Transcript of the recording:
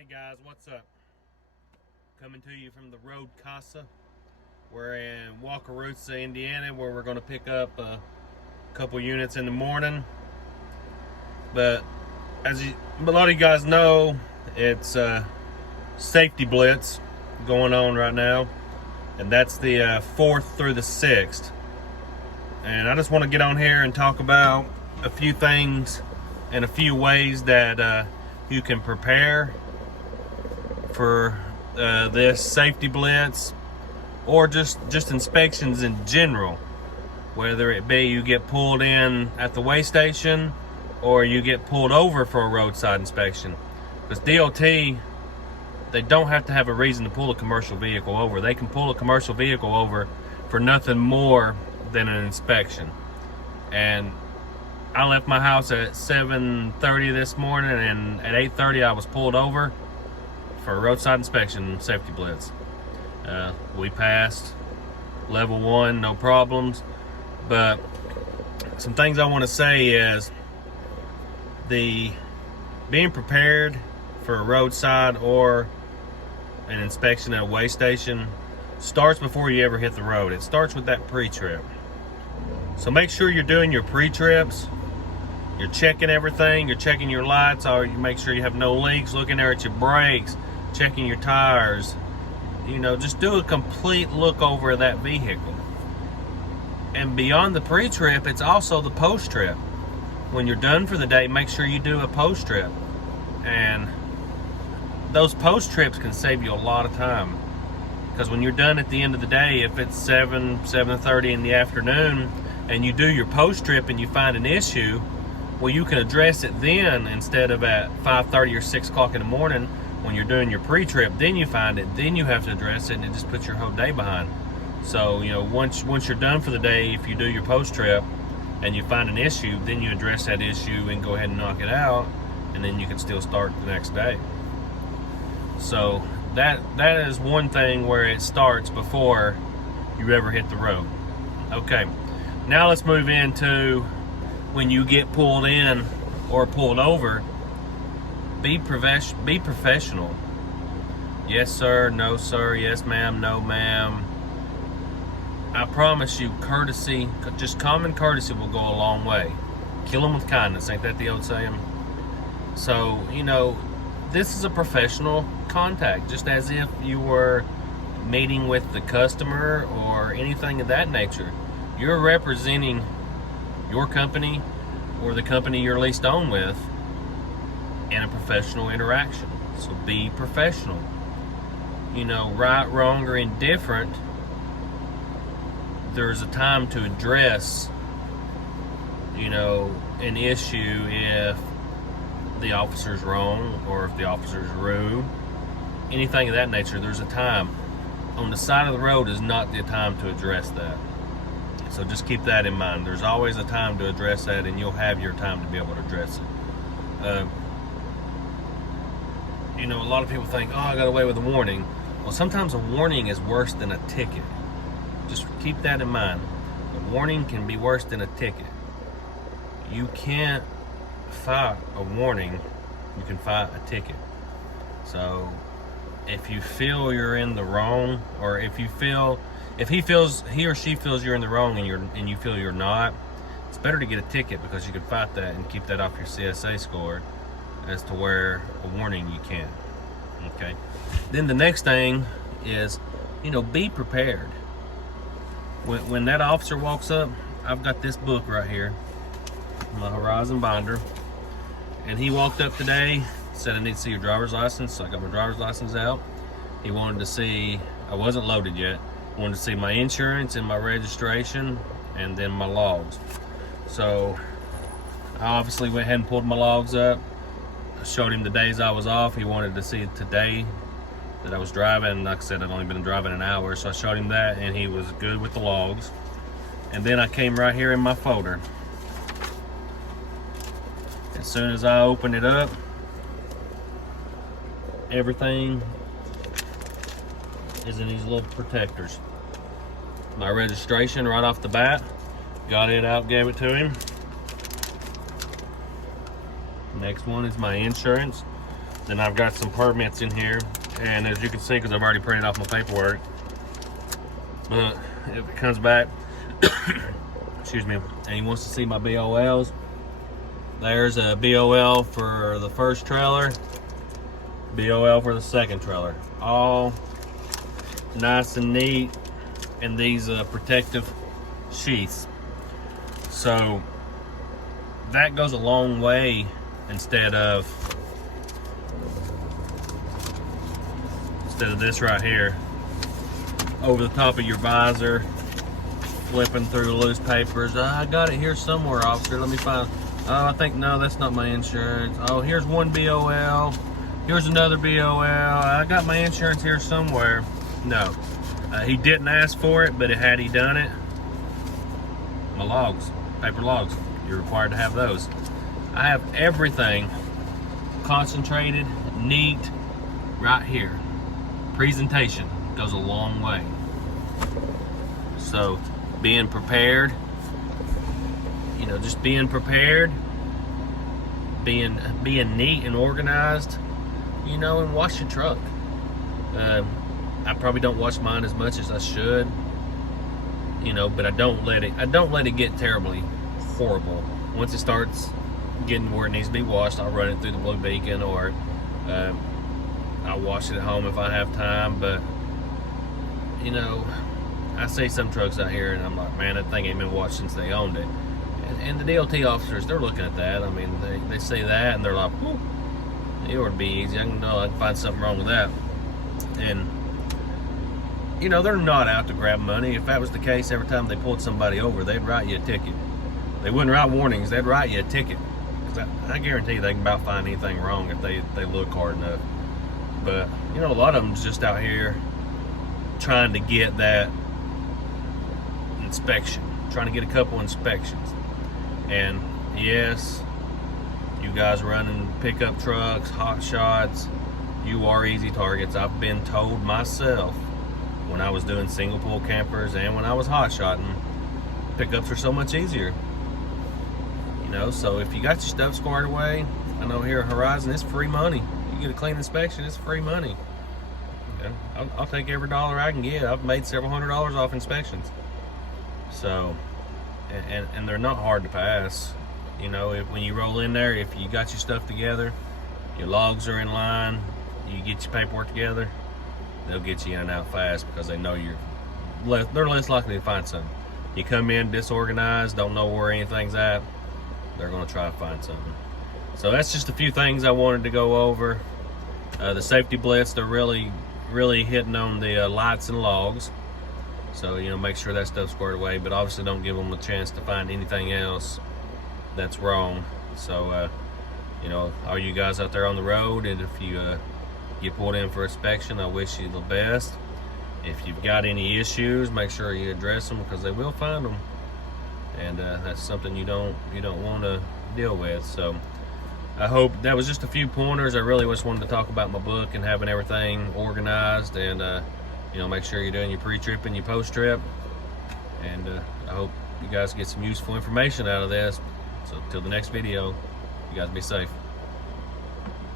Hey guys, what's up? Coming to you from the Road Casa. We're in Wakarusa, Indiana, where we're going to pick up a couple units in the morning. But as a lot of you guys know, it's safety blitz going on right now, and that's the 4th through the 6th. And I just want to get on here and talk about a few things and a few ways that you can prepare for this safety blitz, or just inspections in general, whether it be you get pulled in at the weigh station or you get pulled over for a roadside inspection. Because DOT, they don't have to have a reason to pull a commercial vehicle over. They can pull a commercial vehicle over for nothing more than an inspection. And I left my house at 7:30 this morning, and at 8:30 I was pulled over for a roadside inspection safety blitz. We passed level 1, no problems. But some things I want to say is being prepared for a roadside or an inspection at a weigh station starts before you ever hit the road. It starts with that pre-trip. So make sure you're doing your pre-trips. You're checking everything. You're checking your lights. Or you make sure you have no leaks. Looking there at your brakes. Checking your tires. You know, just do a complete look over of that vehicle. And beyond the pre-trip, it's also the post-trip. When you're done for the day, make sure you do a post-trip. And those post-trips can save you a lot of time. Because when you're done at the end of the day, if it's 7:30 in the afternoon, and you do your post-trip and you find an issue, well, you can address it then instead of at 5:30 or 6 o'clock in the morning when you're doing your pre-trip. Then you find it, then you have to address it, and it just puts your whole day behind. So, you know, once you're done for the day, if you do your post-trip and you find an issue, then you address that issue and go ahead and knock it out, and then you can still start the next day. So that is one thing where it starts before you ever hit the road. Okay, now let's move into when you get pulled in or pulled over. Be professional. Yes sir, no sir, yes ma'am, no ma'am. I promise you, courtesy, just common courtesy will go a long way. Kill them with kindness, ain't that the old saying? So, you know, this is a professional contact, just as if you were meeting with the customer or anything of that nature. You're representing your company or the company you're leased on with in a professional interaction. So be professional. You know, right, wrong, or indifferent, there's a time to address, you know, an issue if the officer's wrong or if the officer's rude. Anything of that nature, there's a time. On the side of the road is not the time to address that. So just keep that in mind. There's always a time to address that, and you'll have your time to be able to address it. You know, a lot of people think, oh, I got away with a warning. Well, sometimes a warning is worse than a ticket. Just keep that in mind. A warning can be worse than a ticket. You can't fight a warning, you can fight a ticket. So if you feel you're in the wrong, or if he or she feels you're in the wrong and you feel you're not, it's better to get a ticket, because you can fight that and keep that off your CSA score, as to where a warning you can't. Okay. Then the next thing is, you know, be prepared. When that officer walks up, I've got this book right here, my Horizon binder, and he walked up today, said, I need to see your driver's license. So I got my driver's license out. He wanted to see, I wasn't loaded yet, wanted to see my insurance and my registration, and then my logs. So I obviously went ahead and pulled my logs up. I showed him the days I was off. He wanted to see today that I was driving. Like I said, I've only been driving an hour, so I showed him that, and he was good with the logs. And then I came right here in my folder. As soon as I opened it up, everything is in these little protectors. My registration right off the bat, got it out, gave it to him. Next one is my insurance. Then I've got some permits in here, and as you can see, because I've already printed off my paperwork, but if it comes back, excuse me, and he wants to see my BOLs, there's a BOL for the first trailer, BOL for the second trailer, all nice and neat in these protective sheaths. So that goes a long way instead of this right here over the top of your visor, flipping through loose papers. I got it here somewhere, officer. Let me find. Oh, I think, no, that's not my insurance. Oh, here's one BOL. Here's another BOL. I got my insurance here somewhere. No, he didn't ask for it, but had he done it, my logs, paper logs, you're required to have those. I have everything concentrated, neat, right here. Presentation goes a long way. So being prepared, you know, just being prepared, being neat and organized, you know, and wash your truck. I probably don't wash mine as much as I should, you know, but I don't let it get terribly horrible. Once it starts getting where it needs to be washed, I'll run it through the blue beacon, or I'll wash it at home if I have time. But you know, I see some trucks out here and I'm like, man, that thing ain't been washed since they owned it. And the DOT officers, they're looking at that. I mean, they say that and they're like, whoop, it would be easy. I can find something wrong with that. And you know, they're not out to grab money. If that was the case, every time they pulled somebody over, they'd write you a ticket. They wouldn't write warnings, they'd write you a ticket. Because I guarantee they can about find anything wrong if they look hard enough. But, you know, a lot of them's just out here trying to get that inspection, trying to get a couple inspections. And yes, you guys running pickup trucks, Hotshots, you are easy targets. I've been told myself when I was doing single pool campers and when I was hotshotting, pickups are so much easier. You know, so if you got your stuff squared away, I know here at Horizon, it's free money. You get a clean inspection, it's free money. Okay? I'll take every dollar I can get. I've made several $100s off inspections. So, and they're not hard to pass. You know, when you roll in there, if you got your stuff together, your logs are in line, you get your paperwork together, they'll get you in and out fast because they know they're less likely to find something. You come in disorganized, don't know where anything's at, they're going to try to find something. So that's just a few things I wanted to go over. The safety blitz, they're really hitting on the lights and logs. So, you know, make sure that stuff's squared away, but obviously don't give them a chance to find anything else that's wrong. So, you know, all you guys out there on the road, and if you get pulled in for inspection, I wish you the best. If you've got any issues, make sure you address them because they will find them, and that's something you don't want to deal with. So I hope that was just a few pointers. I really just wanted to talk about my book and having everything organized, and you know, make sure you're doing your pre-trip and your post-trip. And I hope you guys get some useful information out of this. So till the next video, you guys be safe.